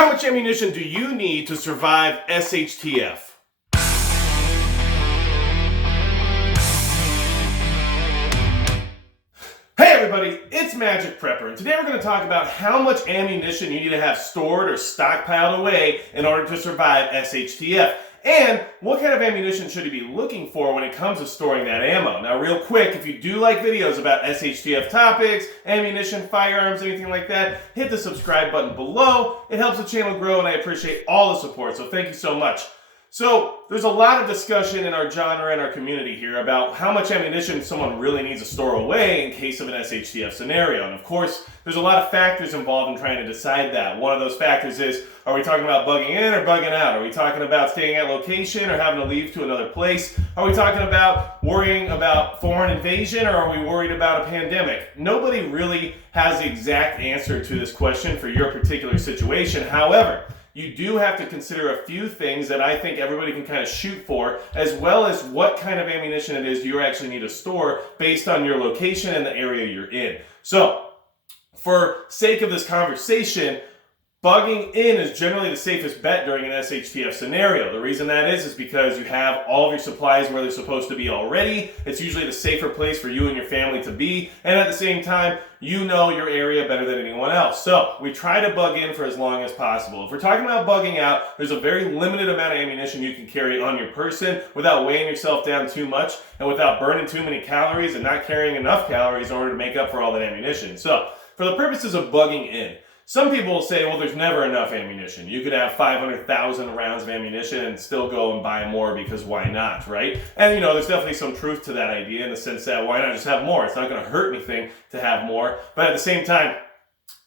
How much ammunition do you need to survive SHTF? Hey everybody, it's Magic Prepper, and today we're going to talk about how much ammunition you need to have stored or stockpiled away in order to survive SHTF. And what kind of ammunition should you be looking for when it comes to storing that ammo? Now real quick, if you do like videos about SHTF topics, ammunition, firearms, anything like that, hit the subscribe button below. It helps the channel grow and I appreciate all the support, so thank you so much. So there's a lot of discussion in our genre and our community here about how much ammunition someone really needs to store away in case of an SHTF scenario. And of course, there's a lot of factors involved in trying to decide that. One of those factors is, are we talking about bugging in or bugging out? Are we talking about staying at location or having to leave to another place? Are we talking about worrying about foreign invasion or are we worried about a pandemic? Nobody really has the exact answer to this question for your particular situation. However, you do have to consider a few things that I think everybody can kind of shoot for, as well as what kind of ammunition it is you actually need to store based on your location and the area you're in. So, for sake of this conversation, bugging in is generally the safest bet during an SHTF scenario. The reason that is because you have all of your supplies where they're supposed to be already. It's usually the safer place for you and your family to be, and at the same time, you know your area better than anyone else. So we try to bug in for as long as possible. If we're talking about bugging out, there's a very limited amount of ammunition you can carry on your person without weighing yourself down too much and without burning too many calories and not carrying enough calories in order to make up for all that ammunition. So for the purposes of bugging in, some people will say, well, there's never enough ammunition. You could have 500,000 rounds of ammunition and still go and buy more because why not, right? And you know, there's definitely some truth to that idea in the sense that why not just have more? It's not going to hurt anything to have more. But at the same time,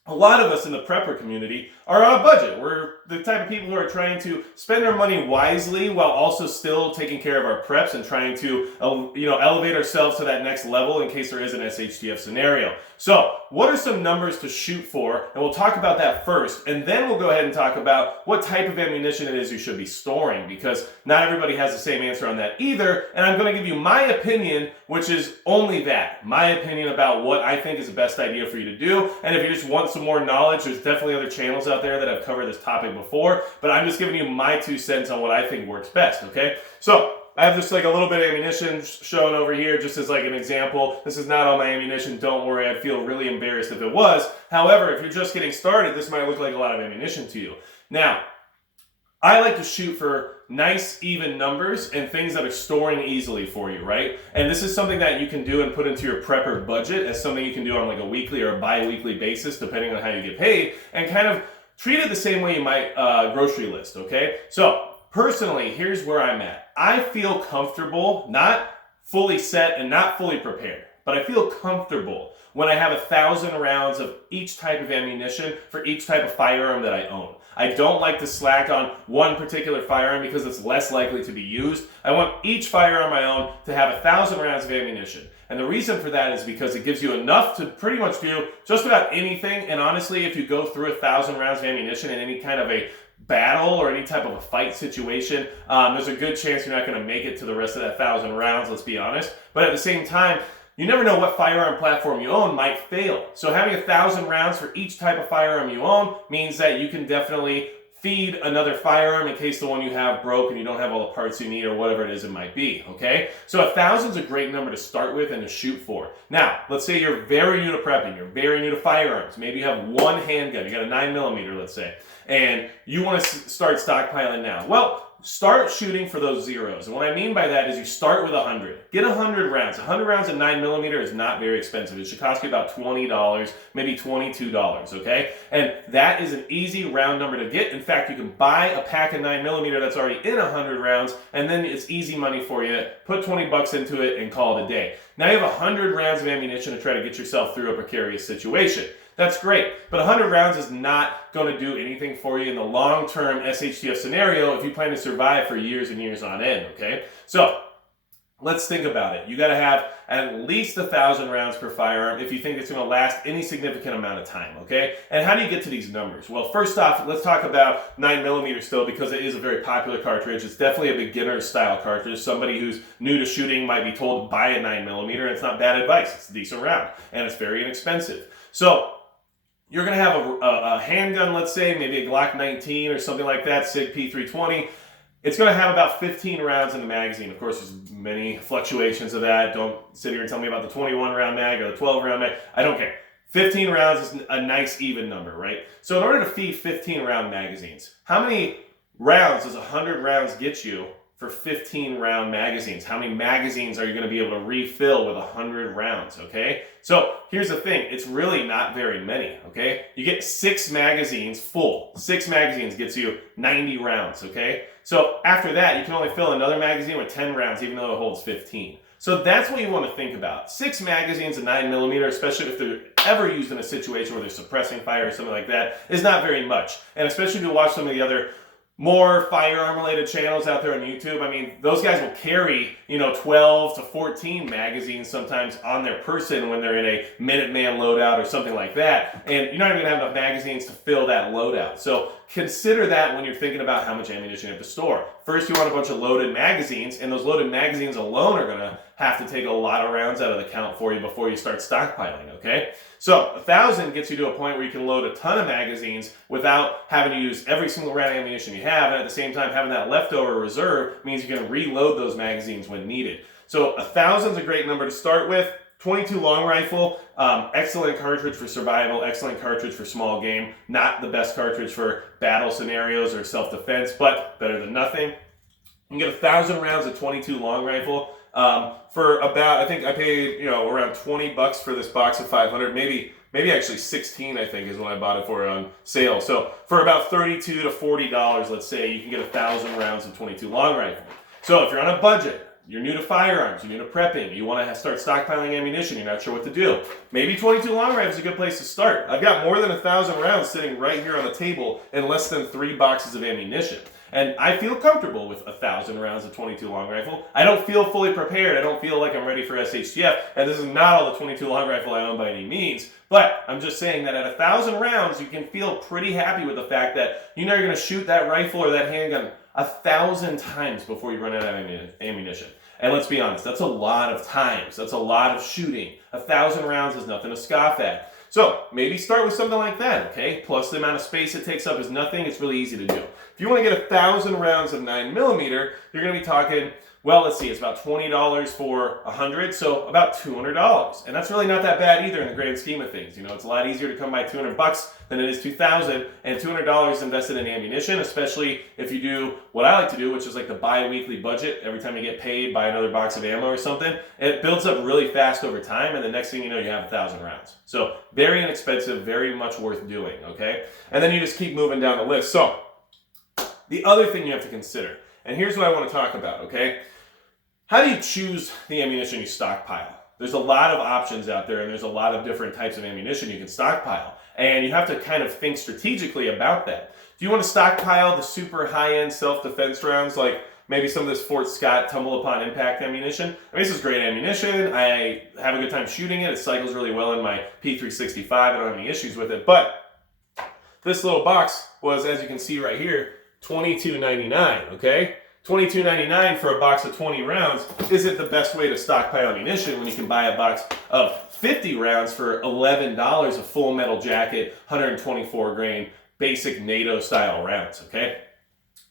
a lot of us in the prepper community are on a budget. We're the type of people who are trying to spend our money wisely while also still taking care of our preps and trying to elevate ourselves to that next level in case there is an SHTF scenario. So what are some numbers to shoot for? And we'll talk about that first, and then we'll go ahead and talk about what type of ammunition it is you should be storing, because not everybody has the same answer on that either, and I'm going to give you my opinion, which is only that. My opinion about what I think is the best idea for you to do, and if you just want some more knowledge, there's definitely other channels out there that have covered this topic before, but I'm just giving you my 2 cents on what I think works best, okay? So I have just like a little bit of ammunition shown over here just as like an example. This is not all my ammunition, don't worry, I'd feel really embarrassed if it was. However, if you're just getting started, this might look like a lot of ammunition to you. Now, I like to shoot for nice, even numbers and things that are storing easily for you, right? And this is something that you can do and put into your prepper budget as something you can do on like a weekly or a bi-weekly basis, depending on how you get paid, and kind of treat it the same way you might grocery list, okay? So, personally, here's where I'm at. I feel comfortable, not fully set and not fully prepared, but I feel comfortable when I have 1,000 rounds of each type of ammunition for each type of firearm that I own. I don't like to slack on one particular firearm because it's less likely to be used. I want each firearm I own to have 1,000 rounds of ammunition. And the reason for that is because it gives you enough to pretty much do just about anything. And honestly, if you go through 1,000 rounds of ammunition in any kind of a battle or any type of a fight situation, there's a good chance you're not going to make it to the rest of that 1,000 rounds, let's be honest. But at the same time, you never know what firearm platform you own might fail. So having 1,000 rounds for each type of firearm you own means that you can definitely feed another firearm in case the one you have broke and you don't have all the parts you need or whatever it is it might be, okay? So 1,000 is a great number to start with and to shoot for. Now, let's say you're very new to prepping, you're very new to firearms. Maybe you have one handgun, you got a 9mm, let's say, and you want to start stockpiling now. Well, start shooting for those zeros. And what I mean by that is you start with 100. Get 100 rounds. 100 rounds of 9mm is not very expensive. It should cost you about $20, maybe $22, okay? And that is an easy round number to get. In fact, you can buy a pack of 9mm that's already in 100 rounds, and then it's easy money for you. Put 20 bucks into it and call it a day. Now you have 100 rounds of ammunition to try to get yourself through a precarious situation. That's great, but 100 rounds is not going to do anything for you in the long-term SHTF scenario if you plan to survive for years and years on end, okay? So, let's think about it. You got to have at least 1,000 rounds per firearm if you think it's going to last any significant amount of time, okay? And how do you get to these numbers? Well, first off, let's talk about 9mm still because it is a very popular cartridge. It's definitely a beginner-style cartridge. Somebody who's new to shooting might be told to buy a 9mm, and it's not bad advice. It's a decent round, and it's very inexpensive. So, you're going to have a handgun, let's say, maybe a Glock 19 or something like that, SIG P320. It's going to have about 15 rounds in the magazine. Of course, there's many fluctuations of that. Don't sit here and tell me about the 21-round mag or the 12-round mag. I don't care. 15 rounds is a nice even number, right? So in order to feed 15-round magazines, how many rounds does 100 rounds get you for 15-round magazines? How many magazines are you going to be able to refill with 100 rounds, okay? So here's the thing. It's really not very many, okay? You get 6 magazines full. 6 magazines gets you 90 rounds, okay? So after that, you can only fill another magazine with 10 rounds, even though it holds 15. So that's what you want to think about. 6 magazines of 9mm, especially if they're ever used in a situation where they're suppressing fire or something like that, is not very much. And especially if you watch some of the other more firearm-related channels out there on YouTube, I mean, those guys will carry, 12 to 14 magazines sometimes on their person when they're in a Minuteman loadout or something like that, and you're not even going to have enough magazines to fill that loadout. So consider that when you're thinking about how much ammunition you have to store. First, you want a bunch of loaded magazines, and those loaded magazines alone are going to have to take a lot of rounds out of the count for you before you start stockpiling, okay? So 1,000 gets you to a point where you can load a ton of magazines without having to use every single round of ammunition you have, and at the same time having that leftover reserve means you can reload those magazines when needed. So 1,000 is a great number to start with. 22 long rifle, excellent cartridge for survival, excellent cartridge for small game, not the best cartridge for battle scenarios or self-defense, but better than nothing. You can get 1,000 rounds of 22 long rifle for about, I think I paid, around $20 for this box of 500, maybe actually 16, I think, is when I bought it for on sale. So for about $32 to $40, let's say, you can get 1,000 rounds of 22 long rifle. So if you're on a budget, you're new to firearms, you're new to prepping, you want to start stockpiling ammunition, you're not sure what to do, maybe 22 long rifle is a good place to start. I've got more than 1,000 rounds sitting right here on the table and less than 3 boxes of ammunition. And I feel comfortable with 1,000 rounds of 22 long rifle. I don't feel fully prepared. I don't feel like I'm ready for SHTF. And this is not all the 22 long rifle I own by any means. But I'm just saying that at 1,000 rounds, you can feel pretty happy with the fact that you're going to shoot that rifle or that handgun 1,000 times before you run out of ammunition. And let's be honest, that's a lot of times. That's a lot of shooting. 1,000 rounds is nothing to scoff at. So maybe start with something like that, okay? Plus the amount of space it takes up is nothing. It's really easy to do. If you want to get 1,000 rounds of 9mm, you're going to be talking, well, let's see, it's about $20 for 100, so about $200. And that's really not that bad either in the grand scheme of things. It's a lot easier to come by $200 than it is $2,000, and $200 invested in ammunition, especially if you do what I like to do, which is like the bi-weekly budget. Every time you get paid, buy another box of ammo or something. It builds up really fast over time, and the next thing you know, you have 1,000 rounds. So very inexpensive, very much worth doing, okay? And then you just keep moving down the list. So the other thing you have to consider, and here's what I want to talk about, okay? How do you choose the ammunition you stockpile? There's a lot of options out there, and there's a lot of different types of ammunition you can stockpile. And you have to kind of think strategically about that. Do you want to stockpile the super high-end self-defense rounds, like maybe some of this Fort Scott tumble-upon-impact ammunition? I mean, this is great ammunition. I have a good time shooting it. It cycles really well in my P365. I don't have any issues with it. But this little box was, as you can see right here, $22.99, okay? $22.99 for a box of 20 rounds isn't the best way to stockpile ammunition when you can buy a box of 50 rounds for $11, a full metal jacket, 124 grain, basic NATO style rounds, okay?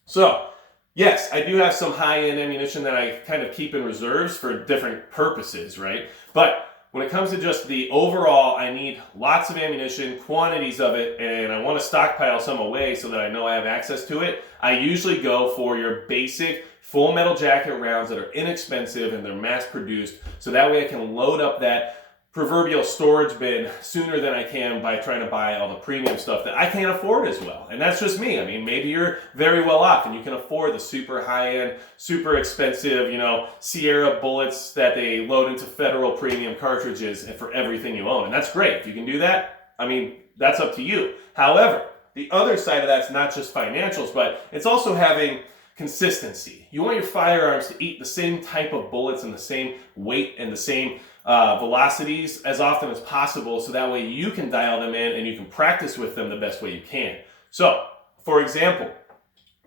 So, yes, I do have some high-end ammunition that I kind of keep in reserves for different purposes, right? But when it comes to just the overall, I need lots of ammunition, quantities of it, and I want to stockpile some away so that I know I have access to it, I usually go for your basic full metal jacket rounds that are inexpensive and they're mass produced, so that way I can load up that proverbial storage bin sooner than I can by trying to buy all the premium stuff that I can't afford as well. And that's just me. I mean, maybe you're very well off and you can afford the super high-end, super expensive, Sierra bullets that they load into Federal premium cartridges for everything you own. And that's great. If you can do that, I mean, that's up to you. However, the other side of that's not just financials, but it's also having consistency. You want your firearms to eat the same type of bullets and the same weight and the same velocities as often as possible, so that way you can dial them in and you can practice with them the best way you can. So, for example,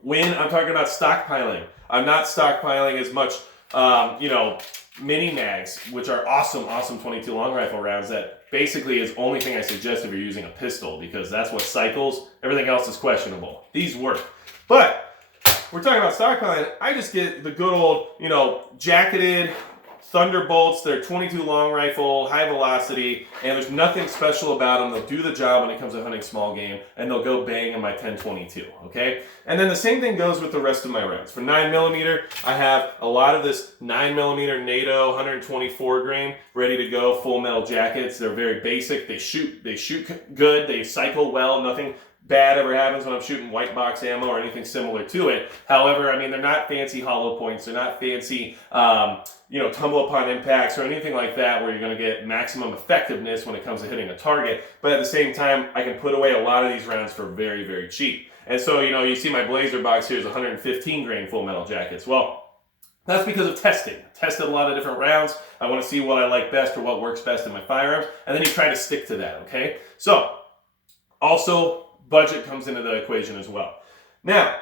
when I'm talking about stockpiling, I'm not stockpiling as much mini mags, which are awesome 22 long rifle rounds that basically is the only thing I suggest if you're using a pistol, because that's what cycles. Everything else is questionable. These work. But we're talking about stockpiling. I just get the good old, jacketed Thunderbolts. They're 22 long rifle, high velocity, and there's nothing special about them. They'll do the job when it comes to hunting small game, and they'll go bang in my 10-22, okay? And then the same thing goes with the rest of my rounds. For 9mm, I have a lot of this 9mm NATO 124 grain ready to go, full metal jackets. They're very basic. They shoot good. They cycle well. Nothing bad ever happens when I'm shooting white box ammo or anything similar to it. However, I mean, they're not fancy hollow points. They're not fancy, tumble upon impacts or anything like that where you're going to get maximum effectiveness when it comes to hitting a target. But at the same time, I can put away a lot of these rounds for very, very cheap. And so, you see my Blazer box here is 115 grain full metal jackets. Well, that's because of testing. Tested a lot of different rounds. I want to see what I like best or what works best in my firearms. And then you try to stick to that, okay? So, also, budget comes into the equation as well. Now,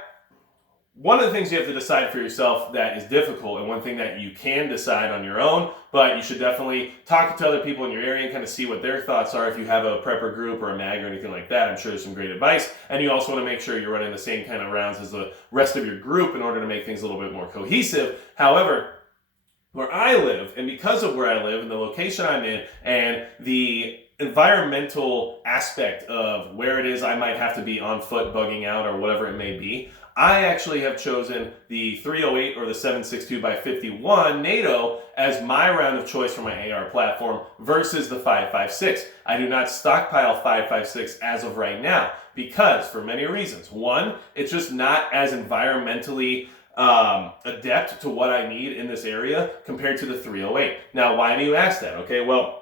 one of the things you have to decide for yourself that is difficult, and one thing that you can decide on your own, but you should definitely talk to other people in your area and kind of see what their thoughts are if you have a prepper group or a mag or anything like that. I'm sure there's some great advice. And you also want to make sure you're running the same kind of rounds as the rest of your group in order to make things a little bit more cohesive. However, where I live, and because of where I live and the location I'm in and the environmental aspect of where it is I might have to be on foot bugging out or whatever it may be, I actually have chosen the 308 or the 7.62x51 NATO as my round of choice for my AR platform versus the 5.56. I do not stockpile 5.56 as of right now because for many reasons. One, it's just not as environmentally adept to what I need in this area compared to the 308. Now, why do you ask that? Okay, well,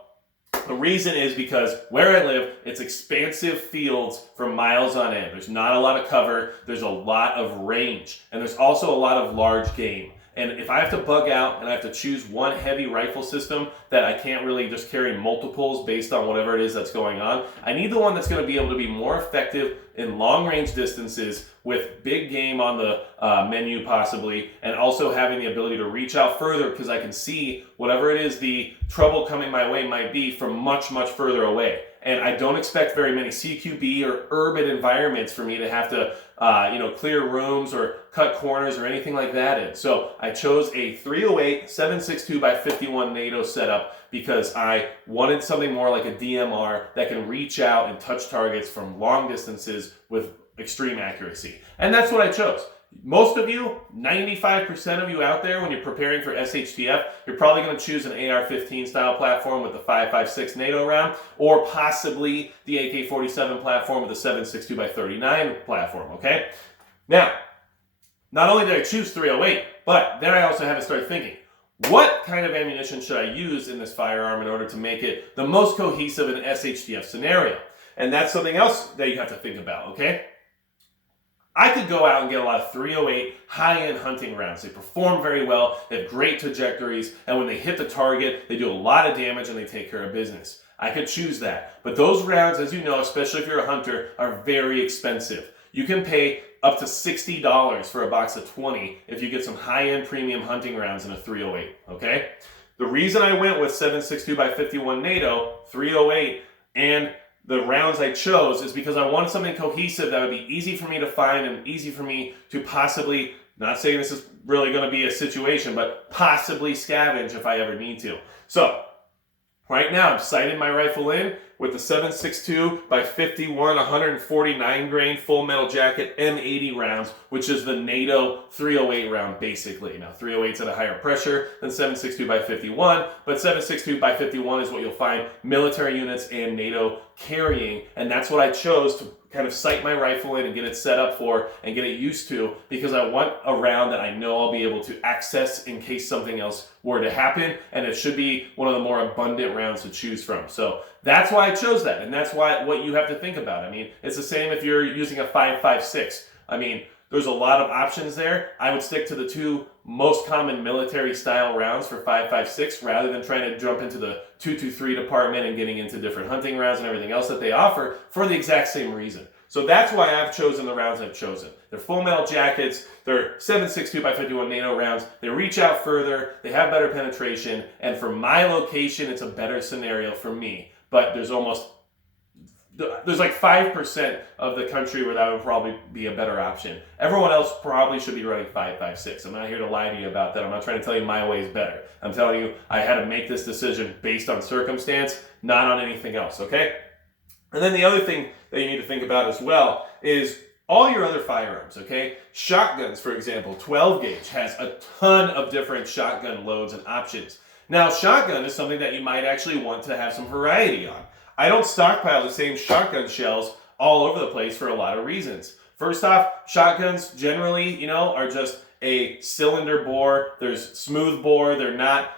the reason is because where I live, it's expansive fields for miles on end. There's not a lot of cover, there's a lot of range, and there's also a lot of large game. And if I have to bug out and I have to choose one heavy rifle system that I can't really just carry multiples based on whatever it is that's going on, I need the one that's going to be able to be more effective in long range distances with big game on the menu possibly, and also having the ability to reach out further because I can see whatever it is the trouble coming my way might be from much, much further away. And I don't expect very many CQB or urban environments for me to have to, clear rooms or cut corners or anything like that in. So I chose a 308 7.62x51 NATO setup because I wanted something more like a DMR that can reach out and touch targets from long distances with extreme accuracy. And that's what I chose. Most of you, 95% of you out there, when you're preparing for SHTF, you're probably going to choose an AR-15 style platform with the 5.56 NATO round, or possibly the AK-47 platform with the 7.62x39 platform, okay? Now, not only did I choose 308, but then I also had to start thinking, what kind of ammunition should I use in this firearm in order to make it the most cohesive in an SHTF scenario? And that's something else that you have to think about, okay? I could go out and get a lot of 308 high-end hunting rounds. They perform very well, they have great trajectories, and when they hit the target, they do a lot of damage and they take care of business. I could choose that. But those rounds, as you know, especially if you're a hunter, are very expensive. You can pay up to $60 for a box of 20 if you get some high-end premium hunting rounds in a 308, okay? The reason I went with 7.62x51 NATO, 308, and the rounds I chose is because I wanted something cohesive that would be easy for me to find and easy for me to possibly, not saying this is really going to be a situation, but possibly scavenge if I ever need to. So, right now I'm sighting my rifle in with the 7.62x51 149 grain full metal jacket M80 rounds, which is the NATO 308 round basically. Now 308's at a higher pressure than 7.62x51, but 7.62x51 is what you'll find military units and NATO carrying, and that's what I chose to kind of sight my rifle in and get it set up for and get it used to, because I want a round that I know I'll be able to access in case something else were to happen, and it should be one of the more abundant rounds to choose from. So that's why I chose that, and that's why what you have to think about. I mean, it's the same if you're using a 5.56. I mean, there's a lot of options there. I would stick to the two most common military style rounds for 5.56 rather than trying to jump into the 223 department and getting into different hunting rounds and everything else that they offer for the exact same reason. So that's why I've chosen the rounds I've chosen. They're full metal jackets, they're 7.62 by 51 NATO rounds, they reach out further, they have better penetration, and for my location, it's a better scenario for me. But there's like 5% of the country where that would probably be a better option. Everyone else probably should be running 5.56. I'm not here to lie to you about that. I'm not trying to tell you my way is better. I'm telling you I had to make this decision based on circumstance, not on anything else, okay? And then the other thing that you need to think about as well is all your other firearms, okay? Shotguns, for example, 12 gauge has a ton of different shotgun loads and options. Now, shotgun is something that you might actually want to have some variety on. I don't stockpile the same shotgun shells all over the place for a lot of reasons. First off, shotguns generally, are just a cylinder bore. There's smooth bore. They're not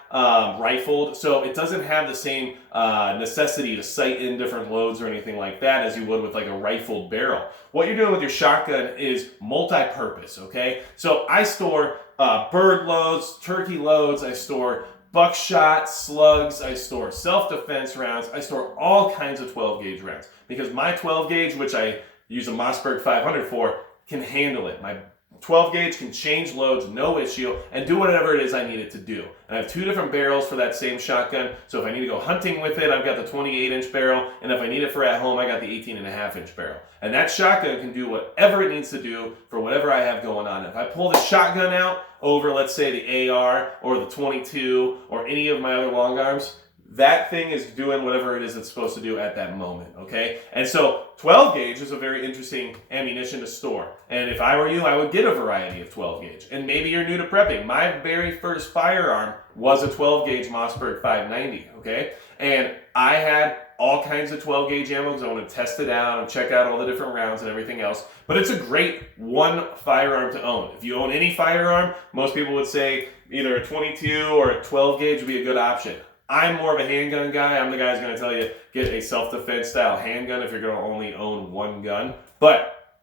rifled, so it doesn't have the same necessity to sight in different loads or anything like that as you would with like a rifled barrel. What you're doing with your shotgun is multi-purpose, okay? So I store bird loads, turkey loads, I store buckshot, slugs, I store self-defense rounds, I store all kinds of 12 gauge rounds because my 12 gauge, which I use a Mossberg 500 for, can handle it. My 12 gauge can change loads, no issue, and do whatever it is I need it to do. And I have two different barrels for that same shotgun, so if I need to go hunting with it, I've got the 28-inch barrel, and if I need it for at home, I got the 18.5-inch barrel. And that shotgun can do whatever it needs to do for whatever I have going on. If I pull the shotgun out over, let's say, the AR or the 22 or any of my other long arms, that thing is doing whatever it is it's supposed to do at that moment, okay? And so 12 gauge is a very interesting ammunition to store. And if I were you, I would get a variety of 12 gauge. And maybe you're new to prepping. My very first firearm was a 12 gauge Mossberg 590, okay? And I had all kinds of 12 gauge ammo because I want to test it out and check out all the different rounds and everything else. But it's a great one firearm to own. If you own any firearm, most people would say either a 22 or a 12 gauge would be a good option. I'm more of a handgun guy. I'm the guy who's going to tell you get a self-defense style handgun if you're going to only own one gun. But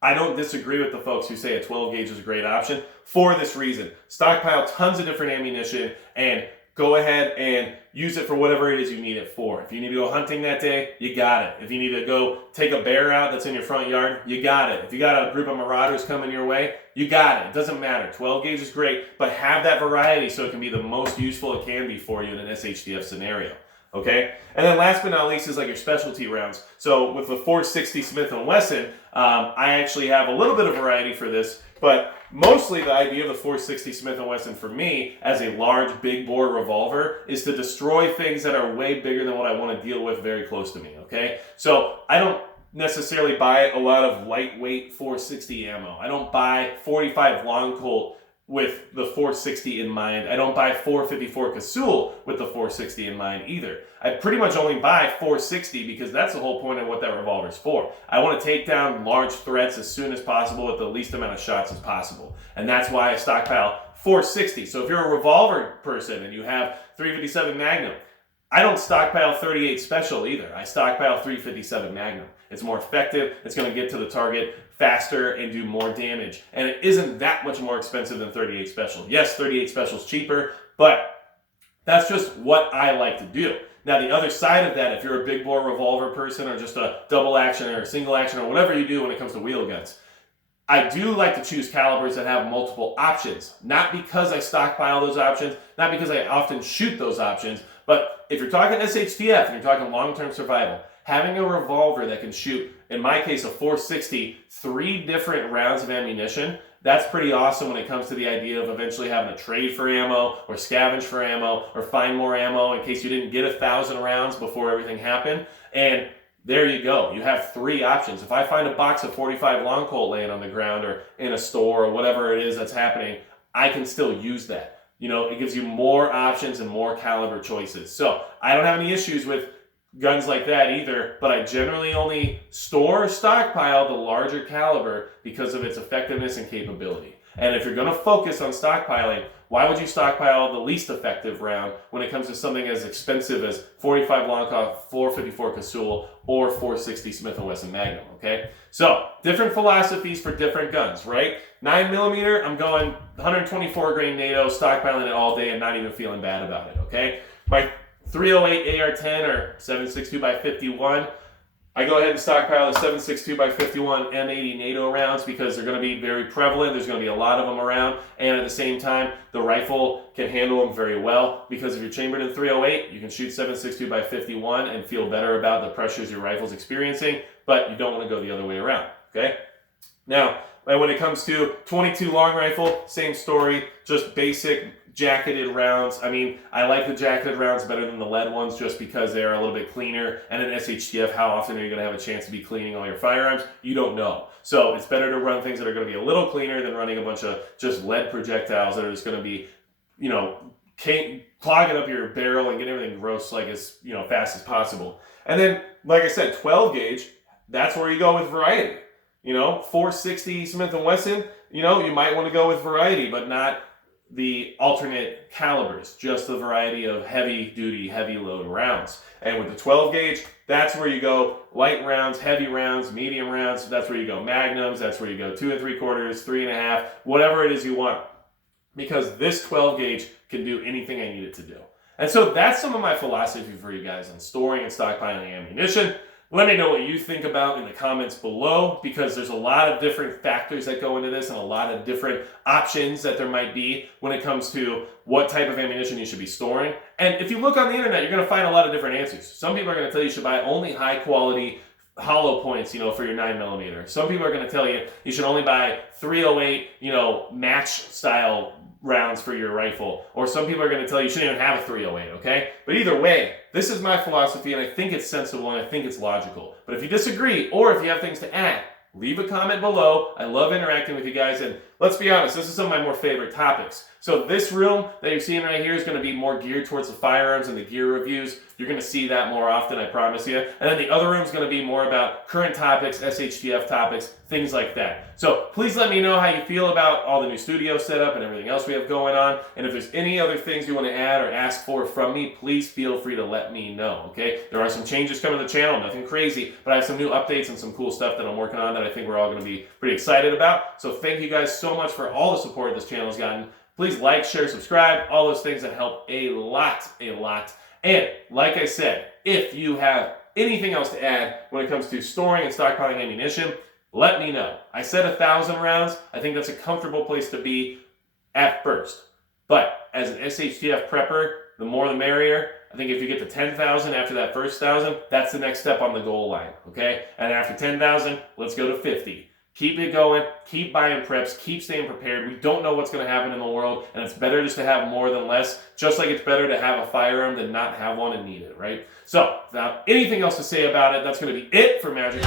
I don't disagree with the folks who say a 12 gauge is a great option for this reason. Stockpile tons of different ammunition and go ahead and use it for whatever it is you need it for. If you need to go hunting that day, you got it. If you need to go take a bear out that's in your front yard, you got it. If you got a group of marauders coming your way, you got it. It doesn't matter. 12 gauge is great, but have that variety so it can be the most useful it can be for you in an SHTF scenario. Okay? And then last but not least is like your specialty rounds. So with the 460 Smith & Wesson, I actually have a little bit of variety for this, but mostly the idea of the 460 Smith & Wesson for me as a large big bore revolver is to destroy things that are way bigger than what I want to deal with very close to me, okay? So I don't necessarily buy a lot of lightweight 460 ammo. I don't buy 45 long Colt with the 460 in mind. I don't buy 454 Casull with the 460 in mind either. I pretty much only buy 460 because that's the whole point of what that revolver is for. I want to take down large threats as soon as possible with the least amount of shots as possible. And that's why I stockpile 460. So if you're a revolver person and you have 357 Magnum, I don't stockpile 38 Special either. I stockpile 357 Magnum. It's more effective. It's going to get to the target faster and do more damage. And it isn't that much more expensive than 38 Special. Yes, 38 Special is cheaper, but that's just what I like to do. Now, the other side of that, if you're a big bore revolver person or just a double action or a single action or whatever you do when it comes to wheel guns, I do like to choose calibers that have multiple options. Not because I stockpile those options, not because I often shoot those options, but if you're talking SHTF and you're talking long-term survival, having a revolver that can shoot, in my case, a 460, 3 different rounds of ammunition, that's pretty awesome when it comes to the idea of eventually having to trade for ammo or scavenge for ammo or find more ammo in case you didn't get 1,000 rounds before everything happened. And there you go. You have 3 options. If I find a box of 45 long Colt laying on the ground or in a store or whatever it is that's happening, I can still use that. You know, it gives you more options and more caliber choices. So I don't have any issues with guns like that either, but I generally only store or stockpile the larger caliber because of its effectiveness and capability. And if you're going to focus on stockpiling, why would you stockpile the least effective round when it comes to something as expensive as 45 Longcock, 454 Casull, or 460 Smith & Wesson Magnum, okay? So, different philosophies for different guns, right? 9mm, I'm going 124 grain NATO, stockpiling it all day and not even feeling bad about it, okay? My 308 AR-10 or 7.62 by 51, I go ahead and stockpile the 7.62 by 51 M80 NATO rounds because they're going to be very prevalent. There's going to be a lot of them around, and at the same time, the rifle can handle them very well because if you're chambered in 308, you can shoot 7.62 by 51 and feel better about the pressures your rifle's experiencing, but you don't want to go the other way around, okay? Now, when it comes to 22 long rifle, same story, just basic jacketed rounds. I mean, I like the jacketed rounds better than the lead ones just because they're a little bit cleaner. And in SHTF, how often are you going to have a chance to be cleaning all your firearms? You don't know. So it's better to run things that are going to be a little cleaner than running a bunch of just lead projectiles that are just going to be, you know, clogging up your barrel and get everything gross like as, you know, fast as possible. And then, like I said, 12 gauge, that's where you go with variety. You know, 460 Smith & Wesson, you know, you might want to go with variety, but not the alternate calibers, just the variety of heavy duty, heavy load rounds. And with the 12 gauge, that's where you go light rounds, heavy rounds, medium rounds. That's where you go magnums. That's where you go 2 3/4, 3.5, whatever it is you want. Because this 12 gauge can do anything I need it to do. And so that's some of my philosophy for you guys on storing and stockpiling ammunition. Let me know what you think about in the comments below, because there's a lot of different factors that go into this and a lot of different options that there might be when it comes to what type of ammunition you should be storing. And if you look on the internet, you're going to find a lot of different answers. Some people are going to tell you should buy only high quality hollow points, you know, for your 9mm. Some people are going to tell you you should only buy 308, you know, match style rounds for your rifle. Or some people are going to tell you shouldn't even have a 308, okay? But either way, this is my philosophy, and I think it's sensible and I think it's logical. But if you disagree, or if you have things to add, leave a comment below. I love interacting with you guys, and let's be honest, this is some of my more favorite topics. So this room that you're seeing right here is going to be more geared towards the firearms and the gear reviews. You're going to see that more often, I promise you. And then the other room is going to be more about current topics, SHTF topics, things like that. So please let me know how you feel about all the new studio setup and everything else we have going on. And if there's any other things you want to add or ask for from me, please feel free to let me know, okay? There are some changes coming to the channel, nothing crazy, but I have some new updates and some cool stuff that I'm working on that I think we're all going to be pretty excited about. So thank you guys so much for all the support this channel has gotten. Please like, share, subscribe, all those things that help a lot, a lot. And like I said, if you have anything else to add when it comes to storing and stockpiling ammunition, let me know. I said 1,000 rounds. I think that's a comfortable place to be at first. But as an SHTF prepper, the more the merrier. I think if you get to 10,000 after that first 1,000, that's the next step on the goal line, okay? And after 10,000, let's go to 50. Keep it going, keep buying preps, keep staying prepared. We don't know what's going to happen in the world, and it's better just to have more than less, just like it's better to have a firearm than not have one and need it, right? So, without anything else to say about it, that's going to be it for Magic.